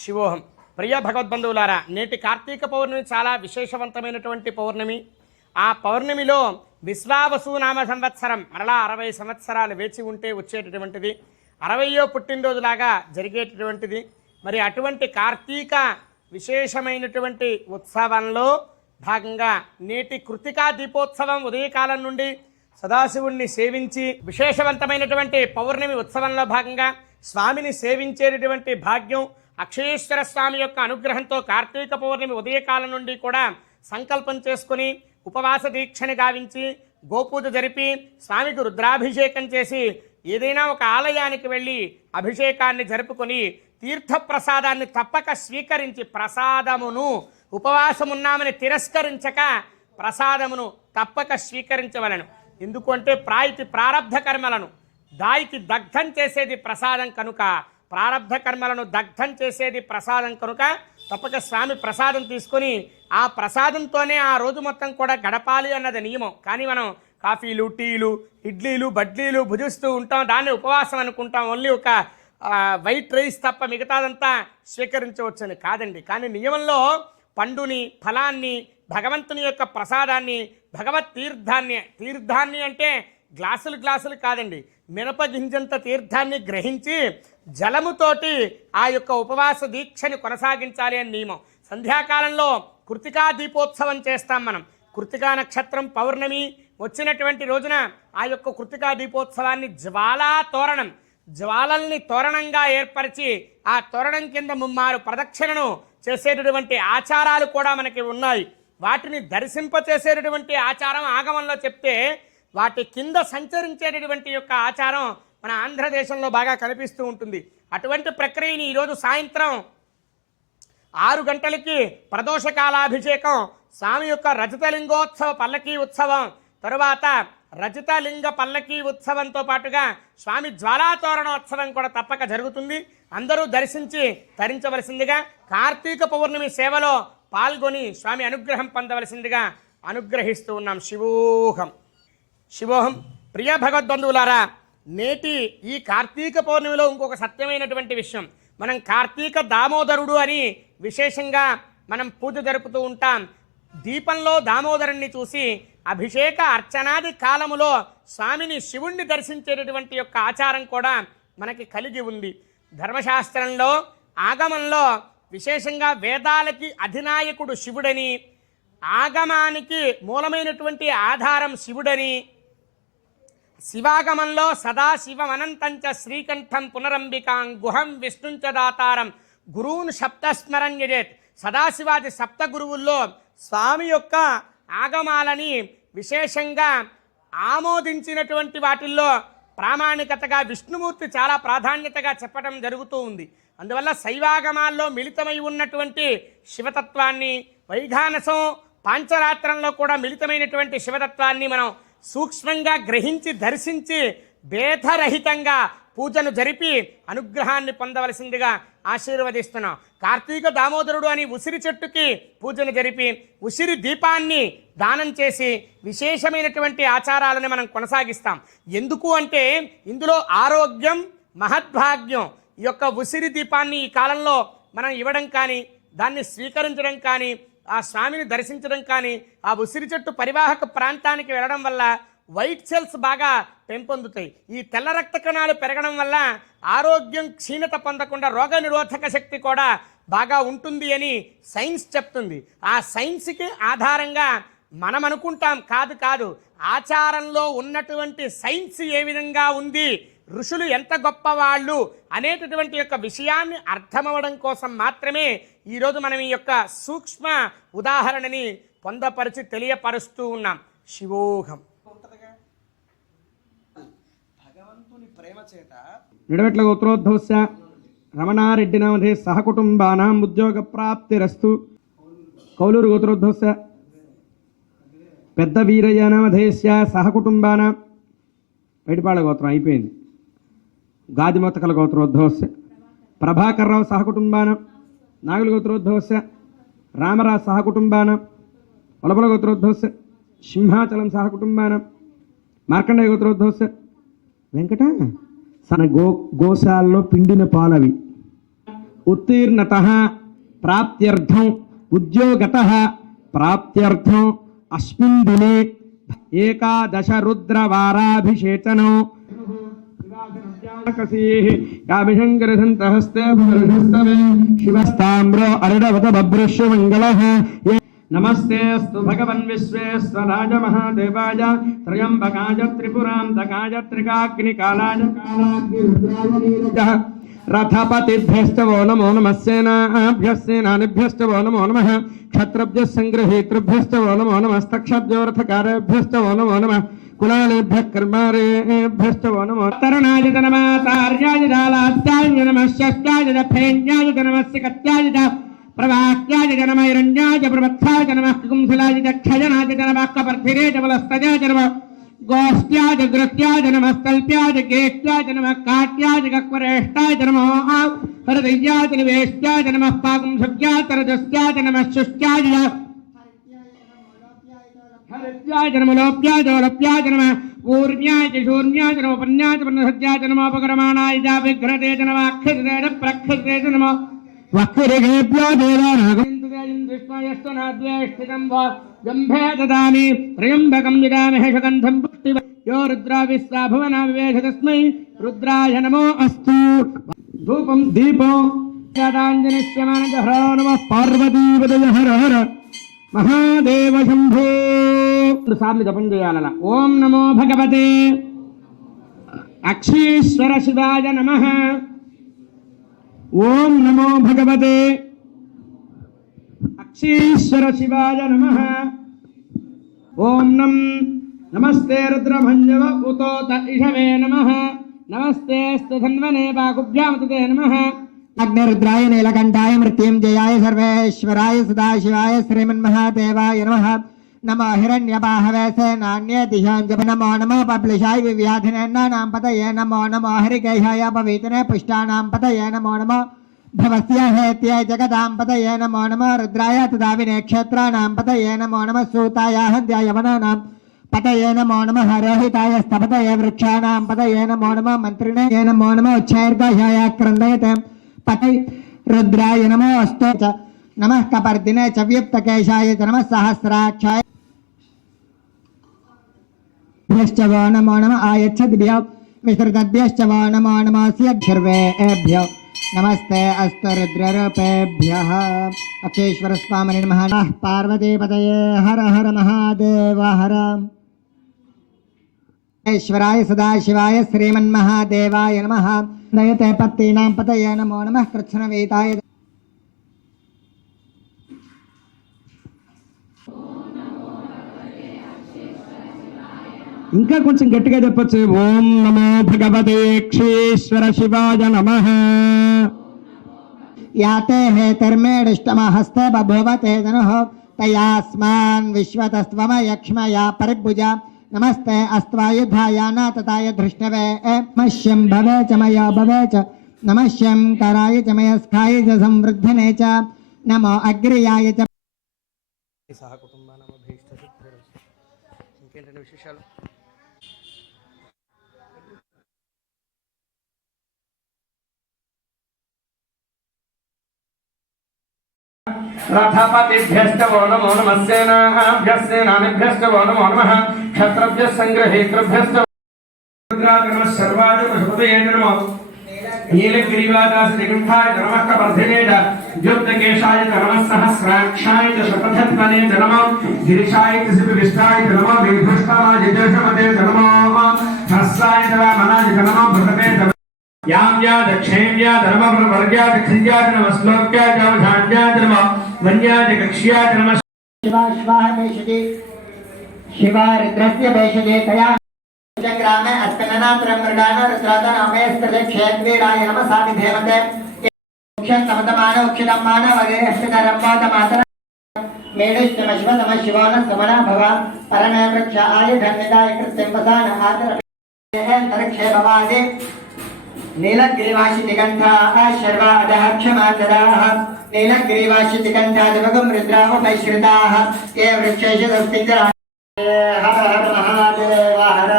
శివోహం. ప్రియ భగవద్బంధువులారా, నేటి కార్తీక పౌర్ణమి చాలా విశేషవంతమైనటువంటి పౌర్ణమి. ఆ పౌర్ణమిలో విశ్వావసు నామ సంవత్సరం మరలా 60 సంవత్సరాలు వేచి ఉంటే వచ్చేటటువంటిది, 60వ పుట్టినరోజులాగా జరిగేటటువంటిది. మరి అటువంటి కార్తీక విశేషమైనటువంటి ఉత్సవంలో భాగంగా నేటి కృతికా దీపోత్సవం ఉదయకాలం నుండి సదాశివుణ్ణి సేవించి విశేషవంతమైనటువంటి పౌర్ణమి ఉత్సవంలో భాగంగా స్వామిని సేవించేటటువంటి భాగ్యం అక్షయేశ్వర స్వామి యొక్క అనుగ్రహంతో కార్తీక పౌర్ణమి ఉదయకాలం నుండి కూడా సంకల్పం చేసుకుని ఉపవాస దీక్షని గావించి గోపూజ జరిపి స్వామికి రుద్రాభిషేకం చేసి ఏదైనా ఒక ఆలయానికి వెళ్ళి అభిషేకాన్ని జరుపుకొని తీర్థప్రసాదాన్ని తప్పక స్వీకరించి ప్రసాదమును ఉపవాసమున్నామని తిరస్కరించక ప్రసాదమును తప్పక స్వీకరించవలను. ఎందుకంటే ప్రారబ్ధ కర్మలను దాయికి దగ్ధం చేసేది ప్రసాదం కనుక, ప్రారబ్ధ కర్మలను దగ్ధం చేసేది ప్రసాదం కనుక తప్పక స్వామి ప్రసాదం తీసుకొని ఆ ప్రసాదంతోనే ఆ రోజు మొత్తం కూడా గడపాలి అన్నది నియమం. కానీ మనం కాఫీలు, టీలు, ఇడ్లీలు, బడ్లీలు భుజిస్తూ ఉంటాం, దాన్ని ఉపవాసం అనుకుంటాం. ఓన్లీ ఒక వైట్ రైస్ తప్ప మిగతాదంతా స్వీకరించవచ్చని కాదండి. కానీ నియమంలో పండుని, ఫలాన్ని, భగవంతుని యొక్క ప్రసాదాన్ని, భగవత్ తీర్థాన్ని అంటే గ్లాసులు కాదండి, మినపగింజంత తీర్థాన్ని గ్రహించి జలముతోటి ఆ యొక్క ఉపవాస దీక్షని కొనసాగించాలి అని నియమం. సంధ్యాకాలంలో కృతికా దీపోత్సవం చేస్తాం మనం. కృతికా నక్షత్రం పౌర్ణమి వచ్చినటువంటి రోజున ఆ యొక్క కృతికా దీపోత్సవాన్ని జ్వాలల్ని తోరణంగా ఏర్పరిచి ఆ తోరణం కింద ముమ్మారు ప్రదక్షిణను చేసేటటువంటి ఆచారాలు కూడా మనకి ఉన్నాయి. వాటిని దర్శింపచేసేటటువంటి ఆచారం ఆగమంలో చెప్తే వాటి కింద సంచరించేటటువంటి యొక్క ఆచారం మన ఆంధ్రదేశంలో బాగా కనిపిస్తూ ఉంటుంది. అటువంటి ప్రక్రియని ఈరోజు సాయంత్రం 6 గంటలకి ప్రదోషకాలాభిషేకం, స్వామి యొక్క రజతలింగోత్సవ పల్లకీ ఉత్సవం, తరువాత రజతలింగ పల్లకీ ఉత్సవంతో పాటుగా స్వామి జ్వాలాతోరణోత్సవం కూడా తప్పక జరుగుతుంది. అందరూ దర్శించి తరించవలసిందిగా, కార్తీక పౌర్ణమి సేవలో పాల్గొని స్వామి అనుగ్రహం పొందవలసిందిగా అనుగ్రహిస్తూ ఉన్నాం. శివోహం. ప్రియ భగవద్బంధువులారా, నేటి ఈ కార్తీక పౌర్ణమిలో ఇంకొక సత్యమైనటువంటి విషయం, మనం కార్తీక దామోదరుడు అని విశేషంగా మనం పూజ జరుపుతూ ఉంటాం. దీపంలో దామోదరుణ్ణి చూసి అభిషేక అర్చనాది కాలములో స్వామిని, శివుణ్ణి దర్శించేటటువంటి యొక్క ఆచారం కూడా మనకి కలిగి ఉంది. ధర్మశాస్త్రంలో, ఆగమంలో విశేషంగా వేదాలకి అధినాయకుడు శివుడని, ఆగమానికి మూలమైనటువంటి ఆధారం శివుడని, శివాగమంలో సదాశివమనంతంచ శ్రీకంఠం పునరంబికాం గుహం విష్ణుంచ దాతారం గురువున్ సప్తస్మరణ్యజేత్. సదాశివాది సప్త గురువుల్లో స్వామి యొక్క ఆగమాలని విశేషంగా ఆమోదించినటువంటి వాటిల్లో ప్రామాణికతగా విష్ణుమూర్తి చాలా ప్రాధాన్యతగా చెప్పడం జరుగుతూ ఉంది. అందువల్ల శైవాగమాల్లో మిళితమై ఉన్నటువంటి శివతత్వాన్ని, వైఘానసం పాంచరాత్రంలో కూడా మిళితమైనటువంటి శివతత్వాన్ని మనం సూక్ష్మంగా గ్రహించి దర్శించి భేదరహితంగా పూజను జరిపి అనుగ్రహాన్ని పొందవలసిందిగా ఆశీర్వదిస్తున్నాం. కార్తీక దామోదరుడు అని ఉసిరి చెట్టుకి పూజను జరిపి ఉసిరి దీపాన్ని దానం చేసి విశేషమైనటువంటి ఆచారాలను మనం కొనసాగిస్తాం. ఎందుకు అంటే ఇందులో ఆరోగ్యం, మహద్భాగ్యం. ఈ యొక్క ఉసిరి దీపాన్ని ఈ కాలంలో మనం ఇవ్వడం కానీ, దాన్ని స్వీకరించడం కానీ, ఆ స్వామిని దర్శించడం కానీ, ఆ ఉసిరి చెట్టు పరివాహక ప్రాంతానికి వెళ్ళడం వల్ల వైట్ సెల్స్ బాగా పెంపొందుతాయి. ఈ తెల్ల రక్త కణాలు పెరగడం వల్ల ఆరోగ్యం క్షీణత పొందకుండా రోగ నిరోధక శక్తి కూడా బాగా ఉంటుంది అని సైన్స్ చెప్తుంది. ఆ సైన్స్కి ఆధారంగా మనం అనుకుంటాం, కాదు ఆచారంలో ఉన్నటువంటి సైన్స్ ఏ విధంగా ఉంది, ఋషులు ఎంత గొప్పవాళ్ళు అనేటటువంటి యొక్క విషయాన్ని అర్థమవడం కోసం మాత్రమే ఈరోజు మనం ఈ యొక్క సూక్ష్మ ఉదాహరణని పొందపరిచి తెలియపరుస్తూ ఉన్నాం. శివోహం. భగవంతుని ప్రేమ చేత నిడవెట్ల గోత్రోద్భవస్య రమణారెడ్డి నామధే సహకుటుంబానాం ఉద్యోగ ప్రాప్తిరస్తు. కౌలూరు గోత్రోద్భవస్య పెద్ద వీరయ్య నామధేస్య సహకుటుంబానాం. బయటపాళ్ళ గోత్రం అయిపోయింది. గాదిమొత్తకల గోత్రోద్భవస్య ప్రభాకర్రావు సహకుటుంబానం. నాగుల గోత్రోద్భవస్య రామరాజ్ సహకుటుంబానం. వలపల గోత్రోద్భవస్య సింహాచలం సహకుటుంబానం. మార్కండేయ గోత్రోద్భవస్య వెంకట సన గోశాలలో పిండిన పాలవి उत्तीर्णतः प्राप्त्यर्थं उद्योगतः प्राप्त्यर्थं अस्मिन् दिने 11 रुद्रवाराभिषेचनो याभिशङ्करसन्तहस्ते भूर्भुस्तवे शिवस्ताम्रो अरिडवत बभ्रश्यमङ्गलः। नमस्तेऽस्तु भगवन् विश्वेश्वराय महादेवाय त्र्यम्बकाय त्रिपुरान्तकाय त्रिकाग्निकालाय कालाग्निरुद्राय रथपतिभ्यश्च वो नमो नमः। सेनाभ्यः सेनानिभ्यश्च वो नमो नमः। क्षत्रभ्यः सङ्गृहीतृभ्यश्च वो नमो नमः। स्तक्षद्योरथकारेभ्यश्च वो नमो नमः। कुलालेभ्यः कर्मारेभ्यश्च वो नमो। तरुणाय च नमः, तार्याय जालात्याय नमः, शस्याय च फेन्याय च नमः, सिकत्याय च प्रवाक्याय च नमः, हिरण्याय च प्रवत्थाय च नमः, कुंसलाय च क्षयनाय च नमः, कपर्थिरे च बलस्तजाय च नमः, गोष्ठ्याय च गृह्याय च नमः, कल्प्याय च गेष्ट्याय च नमः, काट्याय च कक्वरेष्ठाय च नमः, हृदयाय च निवेष्ट्याय च नमः, पाकुंसव्याय च रजस्याय च नमः, शुष्क्याय च हरित्याय च नमः, लोप्याय च लोप्याय च नमः, ऊर्म्याय च शूर्म्याय च नमः, पन्याय च पन्नसज्याय च नमः, उपक्रमाणाय च विघ्नते च नमः, अक्षिते च प्रक्षिते च नमः, वक्रिरेभ्यो देवानागन्द्विष्णयस्तनाद्वेष्टितं वा जम्भे ददामि त्र्यम्बकं यजामहे सुगन्धं पुष्टिव यो रुद्राविश्वा भुवना विवेश तस्मै रुद्राय नमो अस्तु। धूपं दीपो शाताञ्जनिष्यमानच हरो नमः पार्वतीपदय हर हर महादेव शंभो। सार्లు జపం చేయాలల। ఓం నమో భగవతే అక్షీశ్వర శివాయ నమః। ओम नमो भगवते अक्षीश्वर शिवाय नमः। ओम नमस्ते रुद्रभंजव उतोत इषवे नमः। नमस्ते स्तुधन्वने बाहुभ्यामते नमः। अग्निरुद्राय नीलकंठाय मृत्युंजयाय सर्वेश्वराय सदाशिवाय श्रीमन्महादेवाय नमः। नमो हिरण्यबाहवे सेनान्ये दिशाञ्जप नमो नमो पप्लिशाय विव्याधिने नानां पतये नमो नमो हरिकेशाय पवीतने पुष्टानां पतये नमो नमो भवस्य हेत्ये जगदां पतये नमो नमो रुद्राय तदाविने क्षेत्राणां पतये नमो नमः सूताय हन्त्याय वनानां पतये नमो नमः रोहिताय स्तपतये वृक्षाणां पतये नमो नमः मन्त्रिणे नमो नमः उच्छैर्घोषाय क्रन्दयते पतये रुद्राय नमो अस्तु च नमः कपर्दिने च व्युक्तकेशाय च नमः सहस्राक्षाय भ्यश्च वो नमो नमः आयच्छद्भ्यो विस्तृतभ्यश्च वो नमो नमः सर्वेभ्यो नमस्ते अस्तु रुद्ररूपेभ्यः। अक्षेश्वर स्वामिने नमः। पार्वतीपतये हर हर महादेव हर। ईश्वराय सदाशिवाय श्रीमन्महादेवाय नमः। दयते पत्तीनां पतये नमो नमः। कृच्छ्रवेताय ఇంకా కొంచెం గట్టిగా చెప్పొచ్చు। ఓం నమో భగవతే అక్షీశ్వర శివాయ నమః। याते हे धर्मेष्टमहस्ते बभूवते धनुः तयास्मान् विश्वतस्त्वमयक्ष्मया परिभुजा नमस्ते अस्त्वायुधाय नातताय धृष्णवे मह्यं भवे च मया भवे च नमस्यं कराय च मयस्खाय च संवृद्धिने च नमो अग्र्याय च। సహ కుటుంబానామ భీష్ట ఇంకేంటంటే విశేషాలు? रथपतिभ्यश्च वो नमो नमः। सेनाभ्यः सेनानिभ्यश्च वो नमो नमः। क्षत्रभ्यः सङ्गृहीतृभ्यश्च नमः। सर्वाय पशुपतये नमः। नीलगिरिवादासनिगुण्ठाय नमः। कपर्धिने च द्युप्तकेशाय नमः। सहस्राक्षाय च शपथत्वने च नमः। गिरिशाय च शिवविष्टाय च नमः। वेधुष्टाय च जशमते च नमः। हस्ताय च वामनाय च नमः। भृतमे च याम्या दक्षेम्या नमः। वर्ग्या च खिल्या च नमः। श्लोक्या च अवधान्या च नमः। वन्या च कक्ष्या च नमः। शिवा स्वाहा भेषजे शिवा रुद्रस्य भेषजे तया ग्रामे अस्कननात्रं मृडान रुद्रादनामे स्त्रले क्षेत्वीराय नमः। सानिधेमते उक्षन्तमतमान उक्षितमान वगे अष्टधरम्पादमातर मेढश्चमश्व नमः शिवान समना भव परमे वृक्ष आयुधन्यदाय कृत्यम्बसान आदर अंतरिक्षे भवादि नीलगिरिवासी निगन्धाः शर्वादः क्षमादराः नीलगिरिवासी निगन्धादिवगं रुद्राः उपैश्रिताः ये वृक्षेषु दस्तिञ्जराः। हर हर महादेव हर।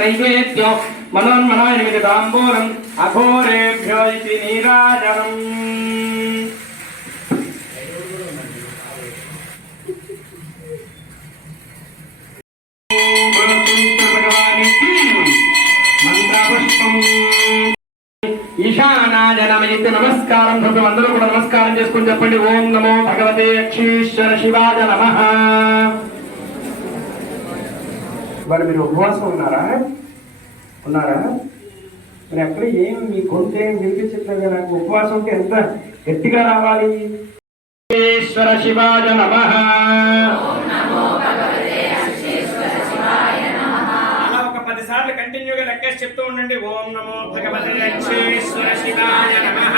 नैवेद्यो మనోన్మనాయ నిమితి తాంబూలం అఘోరేభ్యో ఇతి నీరాజనం. ఈశానాయనమయితి నమస్కారం. అందరూ కూడా నమస్కారం చేసుకుని చెప్పండి. ఓం నమో భగవతే అక్షీశ్వర శివాయ నమః. మరి మీరు ఉపవాసం ఉన్నారా? మరి అక్కడ ఏం మీ గొంతు ఏం వినిపించట్లేదు. నాకు ఉపవాసం ఉంటే ఎంత గట్టిగా రావాలి. ఈశ్వర శివాయ నమః. అలా ఒక 10 సార్లు కంటిన్యూగా లెక్కేసి చెప్తూ ఉండండి. ఓం నమో భగవతే అక్షేశ్వర శివాయ నమః.